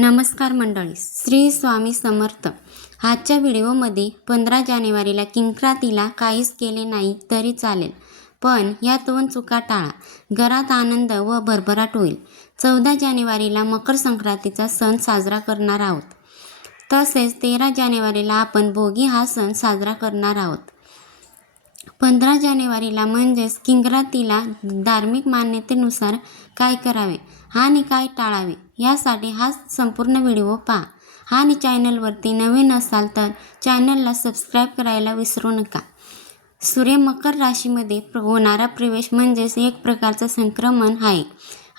नमस्कार मंडळी, श्री स्वामी समर्थ. आजच्या व्हिडिओमध्ये 15 जानेवारीला किंक्रातीला काहीच केले नाही तरी चालेल, पण या 2 चुका टाळा. घरात आनंद व भरभराट होईल. 14 जानेवारीला मकर संक्रांतीचा सण साजरा करणार आहोत. तसेच 13 जानेवारीला आपण भोगी हा सण साजरा करणार आहोत. 15 जानेवारीला म्हणजेच किंक्रातीला धार्मिक मान्यतेनुसार काय करावे आणि काय टाळावे यासाठी हा संपूर्ण व्हिडिओ पहा. आणि चॅनलवरती नवीन असाल तर चॅनलला सबस्क्राईब करायला विसरू नका. सूर्य मकर राशीमध्ये होणारा प्रवेश म्हणजेच एक प्रकारचं संक्रमण आहे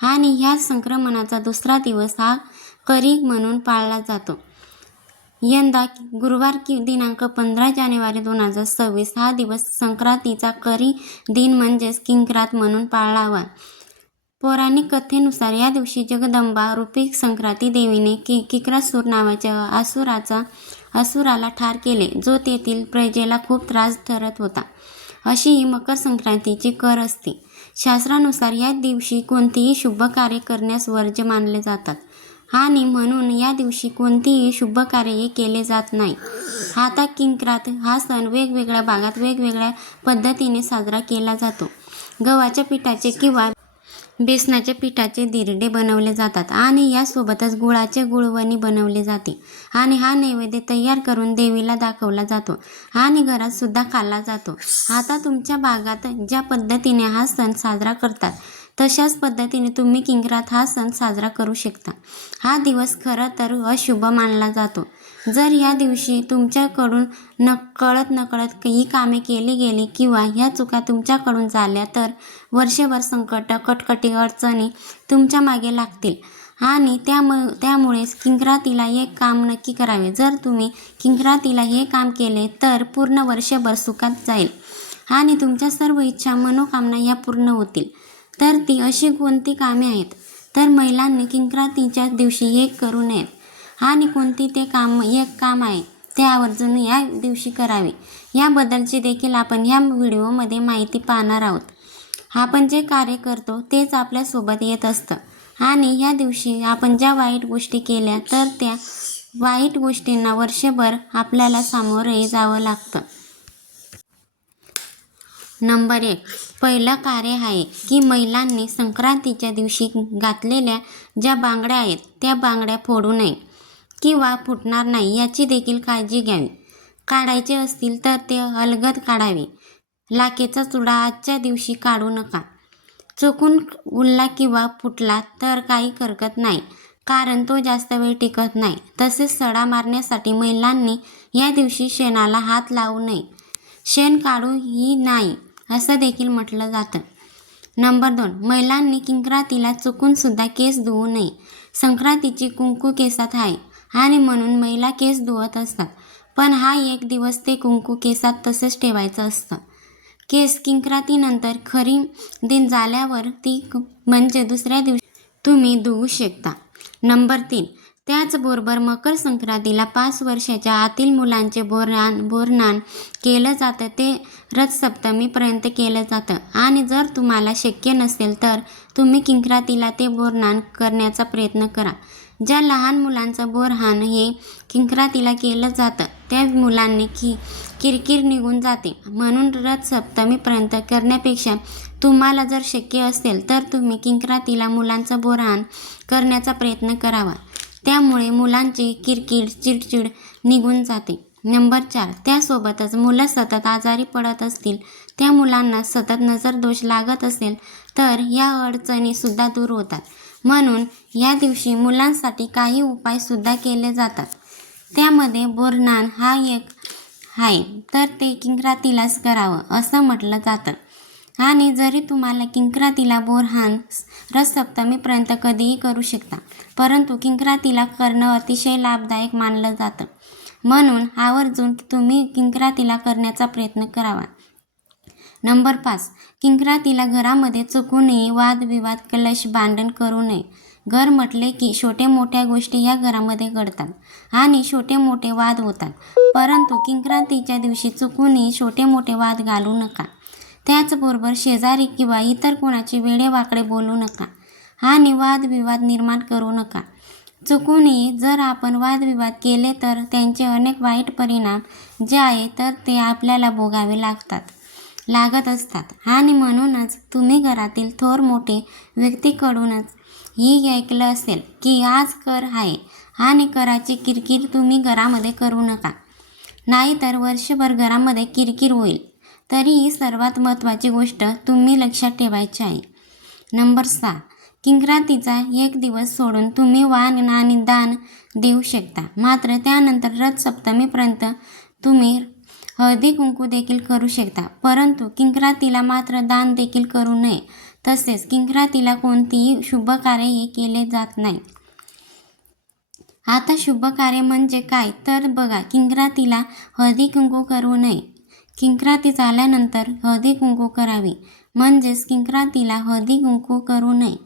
आणि ह्या संक्रमणाचा दुसरा दिवस हा करी म्हणून पाळला जातो. यंदा गुरुवार दिनांक 15 जानेवारी 2026 हा दिवस संक्रांतीचा करी दिन म्हणजेच किंक्रात म्हणून पाळावा. पौराणिक कथेनुसार या दिवशी जगदंबा रूपी संक्रांती देवीने किंक्रासूर नावाच्या असुराला ठार केले, जो तेथील प्रजेला खूप त्रास ठरत होता. अशी ही मकर संक्रांतीची कर असते. शास्त्रानुसार या दिवशी कोणतेही शुभ कार्य करण्यास वर्ज्य मानले जातात आणि म्हणून या दिवशी कोणतेही शुभ कार्य केले जात नाही. आता किंक्रात हा सण वेगवेगळ्या भागात वेगवेगळ्या पद्धतीने साजरा केला जातो. गव्हाच्या पिठाचे किंवा बेसनाच्या पिठाचे धिरडे बनवले जातात आणि यासोबतच गुळाचे गुळवणी बनवले जाते आणि हा नैवेद्य तयार करून देवीला दाखवला जातो आणि घरात सुद्धा खाल्ला जातो. आता तुमच्या भागात ज्या पद्धतीने हा सण साजरा करतात तशाच पद्धतीने तुम्ही किंक्रात हा सण साजरा करू शकता. हा दिवस खरं तर अशुभ मानला जातो. जर या दिवशी तुमच्याकडून नकळत ही कामे केली गेली किंवा ह्या चुका तुमच्याकडून झाल्या तर वर्षभर संकट, कटकटी, अडचणी तुमच्या मागे लागतील आणि त्यामुळेच किंक्रातीला एक काम नक्की करावे. जर तुम्ही किंक्रातीला हे काम केले तर पूर्ण वर्षभर सुखात जाईल आणि तुमच्या सर्व इच्छा मनोकामना या पूर्ण होतील. तर ती अशी कोणती कामे आहेत? तर महिलांनी किंक्रातीच्या दिवशी हे करू नयेत आणि कोणती ते एक काम आहे ते आवर्जून या दिवशी करावे याबद्दलची देखील आपण ह्या व्हिडिओमध्ये माहिती पाहणार आहोत. आपण जे कार्य करतो तेच आपल्यासोबत येत असतं आणि या दिवशी आपण ज्या वाईट गोष्टी केल्या तर त्या वाईट गोष्टींना वर्षभर आपल्याला सामोरे जावं लागतं. नंबर 1. पहिलं कार्य आहे की महिलांनी संक्रांतीच्या दिवशी घातलेल्या ज्या बांगड्या आहेत त्या बांगड्या फोडू नये किंवा फुटणार नाही याची देखील काळजी घ्यावी. काढायचे असतील तर ते अलगद काढावे. लाखेचा चुडा आजच्या दिवशी काढू नका. चुकून उडला किंवा फुटला तर काही हरकत नाही, कारण तो जास्त वेळ टिकत नाही. तसेच सडा मारण्यासाठी महिलांनी या दिवशी शेणाला हात लावू नये. शेण काढू ही नाही असं देखील म्हटलं जातं. नंबर 2. महिलांनी किंक्रातीला चुकून सुद्धा केस धुवू नये. संक्रांतीची कुंकू केसात आहे आणि म्हणून महिला केस धुवत असतात, पण हा एक दिवस ते कुंकू केसात तसेच ठेवायचं असतं. केस किंक्रातीनंतर खरी दिन झाल्यावर ती म्हणजे दुसऱ्या दिवशी तुम्ही धुवू शकता. नंबर 3. त्याचबरोबर मकर संक्रांतीला 5 वर्षाच्या आतील मुलांचे बोरनान केलं जातं. ते रथसप्तमीपर्यंत केलं जातं आणि जर तुम्हाला शक्य नसेल तर तुम्ही किंक्रातीला ते बोरनान करण्याचा प्रयत्न करा. ज्या लहान मुलांचं बोरहाण हे किंक्रातीला केलं जातं त्या मुलांनी किरकिर निघून जाते, म्हणून रथसप्तमीपर्यंत करण्यापेक्षा तुम्हाला जर शक्य असेल तर तुम्ही किंक्रातीला मुलांचं बोरहाण करण्याचा प्रयत्न करावा. त्यामुळे मुलांची किरकिर, चिडचिड निघून जाते. नंबर 4. त्यासोबतच मुलं सतत आजारी पडत असतील, त्या मुलांना सतत नजरदोष लागत असेल तर या अडचणीसुद्धा दूर होतात. म्हणून या दिवशी मुलांसाठी काही उपायसुद्धा केले जातात. त्यामध्ये बोरनान हा एक आहे, तर ते किंक्रातीलाच करावं असं म्हटलं जातं. आणि जरी तुम्हाला किंक्रातीला बोरहाण रथसप्तमीपर्यंत कधीही करू शकता, परंतु किंक्रातीला करणं अतिशय लाभदायक मानलं जातं, म्हणून आवर्जून तुम्ही किंक्रातीला करण्याचा प्रयत्न करावा. नंबर 5. किंक्रातीला घरामध्ये चुकूनही वादविवाद, कलश, भांडण करू नये. घर म्हटले की छोटे मोठ्या गोष्टी या घरामध्ये घडतात आणि छोटे मोठे वाद होतात, परंतु किंक्रातीच्या दिवशी चुकूनही छोटे मोठे वाद घालू नका. त्याचबरोबर शेजारी किंवा इतर कोणाचे वेडेवाकडे बोलू नका आणि वादविवाद निर्माण करू नका. चुकूनही जर आपण वादविवाद केले तर त्यांचे अनेक वाईट परिणाम जे आहे तर ते आपल्याला भोगावे लागत असतात। आणि म्हणूनच तुम्ही घरातील थोर मोठे व्यक्तीकडूनच ही ऐकलं असेल की आज कर आहे आणि कराची किरकिर तुम्ही घरामध्ये करू नका, नाहीतर वर्षभर घरामध्ये किरकिर होईल। तरी ही सर्वात महत्त्वाची गोष्ट तुम्ही लक्षात ठेवायची आहे। नंबर 6, किंक्रातीचा एक दिवस सोडून तुम्ही वाण आणि दान देऊ शकता, मात्र त्यानंतर रथ सप्तमीपर्यंत तुम्ही हळदी कुंकू देखील करू शकता, परंतु किंक्रातीला मात्र दान देखील करू नये। तसेच किंक्रातीला कोणतेही शुभ कार्यही केले जात नाही। आता शुभ कार्य म्हणजे काय तर बघा, किंक्रातीला हळदी कुंकू करू नये। किंक्राती झाल्यानंतर हळदी कुंकू करावी, म्हणजेच किंक्रातीला हळदी कुंकू करू नये।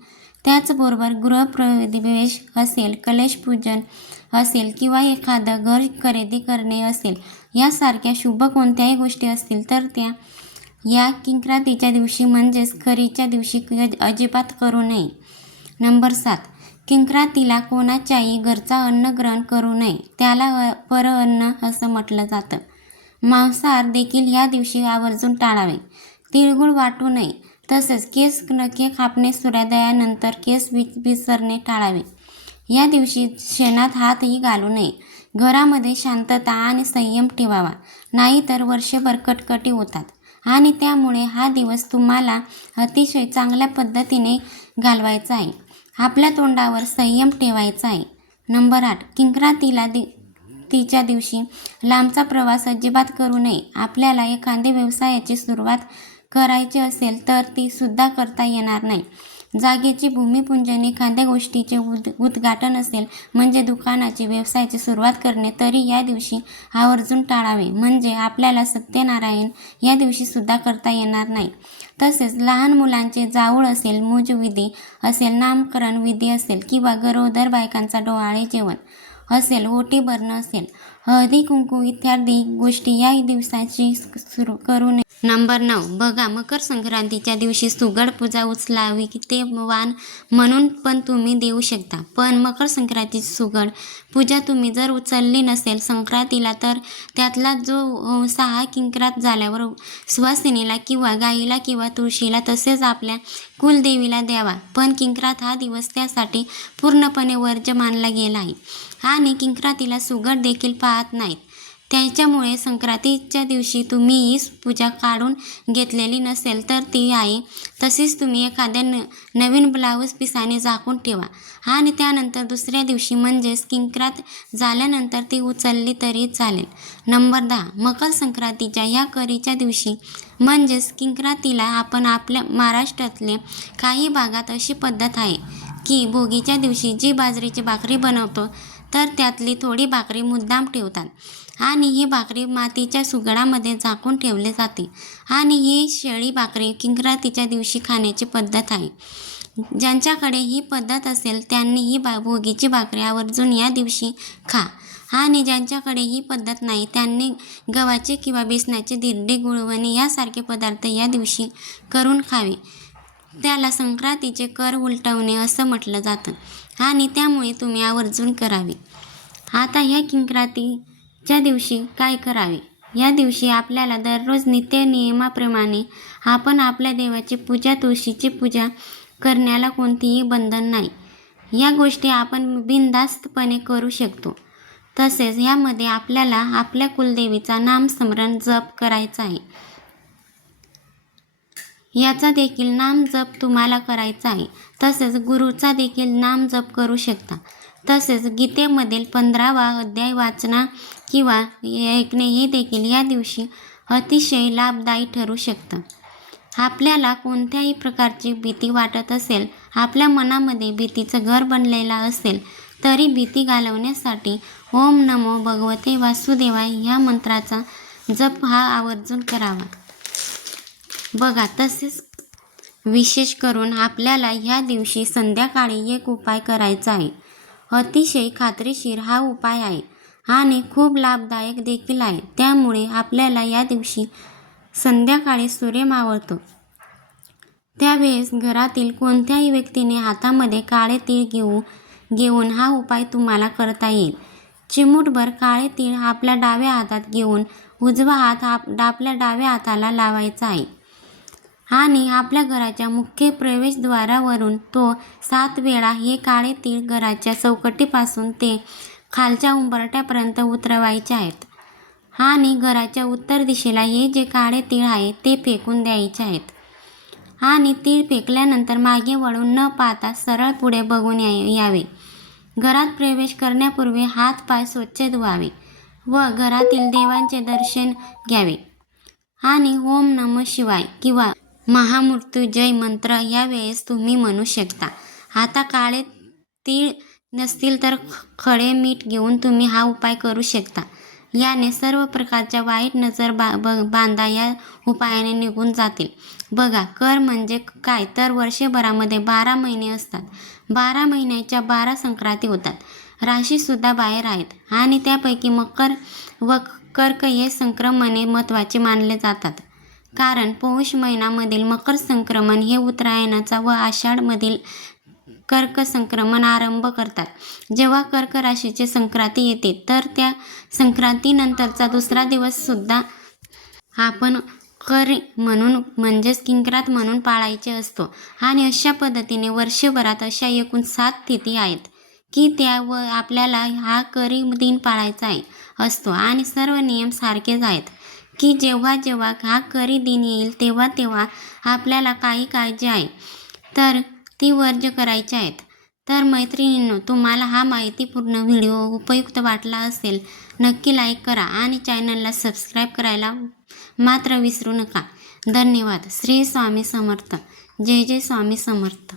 त्याचबरोबर गृहप्रवेश असेल, कलशपूजन असेल किंवा एखादं घर खरेदी करणे असेल, यासारख्या शुभ कोणत्याही गोष्टी असतील तर त्या या किंक्रातीच्या दिवशी म्हणजेच खरीच्या दिवशी अजिबात करू नये। नंबर 7, किंक्रातीला कोणाच्याही घरचा अन्न ग्रहण करू नये, त्याला परअन्न असं म्हटलं जातं। मांसाहार देखील या दिवशी आवर्जून टाळावे, तिळगुळ वाटू नये, तसेच केस नखे कापणे, सूर्योदयानंतर केस विसरणे टाळावे। या दिवशी शेणात हातही घालू नये। घरामध्ये शांतता आणि संयम ठेवावा, नाहीतर वर्षभर कटकटी होतात आणि त्यामुळे हा दिवस तुम्हाला अतिशय चांगल्या पद्धतीने घालवायचा आहे। आपल्या तोंडावर संयम ठेवायचा आहे। नंबर 8, किंक्रातीला तिच्या दिवशी लांबचा प्रवास अजिबात करू नये। आपल्याला एखाद्या व्यवसायाची सुरुवात करायची असेल तर ती सुद्धा करता येणार नाही। जागेची भूमिपूजन, एखाद्या गोष्टीचे उद्घाटन असेल म्हणजे दुकानाची व्यवसायाची सुरुवात करणे, तरी या दिवशी आवर्जून टाळावे, म्हणजे आपल्याला सत्यनारायण या दिवशी सुद्धा करता येणार नाही। तसेच लहान मुलांचे जावळ असेल, मूजविधी असेल, नामकरण विधी असेल किंवा गरोदर बायकांचा डोहाळे जेवण असेल, ओटी भरणं असेल, हळदी कुंकू इत्यादी गोष्टी या दिवसाची सुरू करू नये। नंबर 9, बघा, मकर संक्रांतीच्या दिवशी सुगड पूजा उचलावी ते वाण म्हणून पण तुम्ही देऊ शकता, पण मकर संक्रांतीची सुगड पूजा तुम्ही जर उचलली नसेल संक्रांतीला तर त्यातला जो वंसा हा किंक्रात झाल्यावर सुवासिनीला किंवा गाईला किंवा तुळशीला तसेच आपल्या कुलदेवीला द्यावा, पण किंक्रात हा दिवस त्यासाठी पूर्णपणे वर्ज्य मानला गेला आहे आणि किंक्रातीला सुगड देखील पाहत नाहीत। त्याच्यामुळे संक्रांतीच्या दिवशी तुम्ही ही पूजा काढून घेतलेली नसेल तर ती आहे तशीच तुम्ही एखाद्या नवीन ब्लाऊज पिसाने झाकून ठेवा आणि त्यानंतर दुसऱ्या दिवशी म्हणजेच किंक्रात झाल्यानंतर ती उचलली तरी चालेल। नंबर 10, मकर संक्रांतीच्या या करीच्या दिवशी म्हणजेच किंक्रातीला आपण आपल्या महाराष्ट्रातले काही भागात अशी पद्धत आहे की भोगीच्या दिवशी जी बाजरीची भाकरी बनवतो तर त्यातली थोडी भाकरी मुद्दाम ठेवतात आणि ही भाकरी मातीच्या सुगडामध्ये झाकून ठेवली जाते आणि ही शेळी भाकरी किंक्रातीच्या दिवशी खाण्याची पद्धत आहे। ज्यांच्याकडे ही पद्धत असेल त्यांनी ही भोगीची भाकरी आवर्जून या दिवशी खा आणि ज्यांच्याकडे ही पद्धत नाही त्यांनी गव्हाचे किंवा बेसनाचे धिरडे, गुळवणी यासारखे पदार्थ या दिवशी करून खावे। त्याला संक्रांतीचे कर उलटवणे असं म्हटलं जातं आणि त्यामुळे तुम्ही आवर्जून करावे। आता ह्या किंक्रातीच्या दिवशी काय करावे? या दिवशी आपल्याला दररोज नित्य नियमाप्रमाणे आपण आपल्या देवाची पूजा, तुळशीची पूजा करण्याला कोणतेही बंधन नाही। या गोष्टी आपण बिनधास्तपणे करू शकतो। तसेच यामध्ये आपल्याला आपल्या कुलदेवीचा नामस्मरण जप करायचा आहे, याचा देखील नाम जप तुम्हाला करायचा आहे। तसेच गुरुचा देखील नाम जप करू शकता। तसेच गीतेमधील 15वा अध्याय वाचना किंवा ऐकणे हे देखील या दिवशी अतिशय लाभदायी ठरू शकतं। आपल्याला कोणत्याही प्रकारची भीती वाटत असेल, आपल्या मनामध्ये भीतीचं घर बनलेलं असेल, तरी भीती घालवण्यासाठी ओम नमो भगवते वासुदेवाय या मंत्राचा जप हा आवर्जून करावा। बघा, तसेच विशेष करून आपल्याला ह्या दिवशी संध्याकाळी एक उपाय करायचा आहे। अतिशय खात्रीशीर हा उपाय आहे आणि खूप लाभदायक देखील आहे। त्यामुळे आपल्याला या दिवशी संध्याकाळी सूर्य मावळतो त्यावेळेस घरातील कोणत्याही व्यक्तीने हातामध्ये काळे तीळ घेऊन हा उपाय तुम्हाला करता येईल. चिमूटभर काळे तीळ आपल्या डाव्या हातात घेऊन उजवा हात आपल्या डाव्या हाताला लावायचा आहे आणि आपल्या घराच्या मुख्य प्रवेशद्वारावरून तो 7 वेळा हे काळे तीळ घराच्या चौकटीपासून ते खालच्या उंबरठ्यापर्यंत उतरवायचे आहेत आणि घराच्या उत्तर दिशेला हे जे काळे तीळ आहे ते फेकून द्यायचे आहेत. आणि तीळ फेकल्यानंतर मागे वळून न पाहता सरळ पुढे बघून यावे. घरात प्रवेश करण्यापूर्वी हात पाय स्वच्छ धुवावे व घरातील देवांचे दर्शन घ्यावे आणि ओम नमः शिवाय किंवा महामृत्युंजय मंत्र यावेळेस तुम्ही म्हणू शकता. आता काळे तीळ नसतील तर खडे मीठ घेऊन तुम्ही हा उपाय करू शकता. याने सर्व प्रकारच्या वाईट नजर बाधा या उपायाने निघून जातील. बघा, कर म्हणजे काय तर वर्षभरामध्ये 12 महिने असतात. 12 महिन्याच्या 12 संक्रांती होतात. राशीसुद्धा बाहेर आहेत आणि त्यापैकी मकर व कर्क हे संक्रमणे महत्त्वाचे मानले जातात. कारण पौष महिन्यामधील मकर संक्रमण हे उत्तरायणाचा व आषाढमधील कर्क संक्रमण आरंभ करतात. जेव्हा कर्क राशीची संक्रांती येते तर त्या संक्रांतीनंतरचा दुसरा दिवस सुद्धा आपण कर म्हणून म्हणजेच किंक्रात म्हणून पाळायचे असतो. आणि अशा पद्धतीने वर्षभरात अशा एकूण 7 तिथी आहेत की त्या व आपल्याला हा करी दिन पाळायचा असतो आणि सर्व नियम सारखेच आहेत की जेव्हा जेव्हा हा करी दिन येईल तेव्हा तेव्हा आपल्याला काही काळजी आहे तर ती वर्ज्य करायची आहेत. तर मैत्रिणींनो, तुम्हाला हा माहितीपूर्ण व्हिडिओ उपयुक्त वाटला असेल नक्की लाईक करा आणि चॅनलला सबस्क्राईब करायला मात्र विसरू नका. धन्यवाद. श्री स्वामी समर्थ. जय जय स्वामी समर्थ.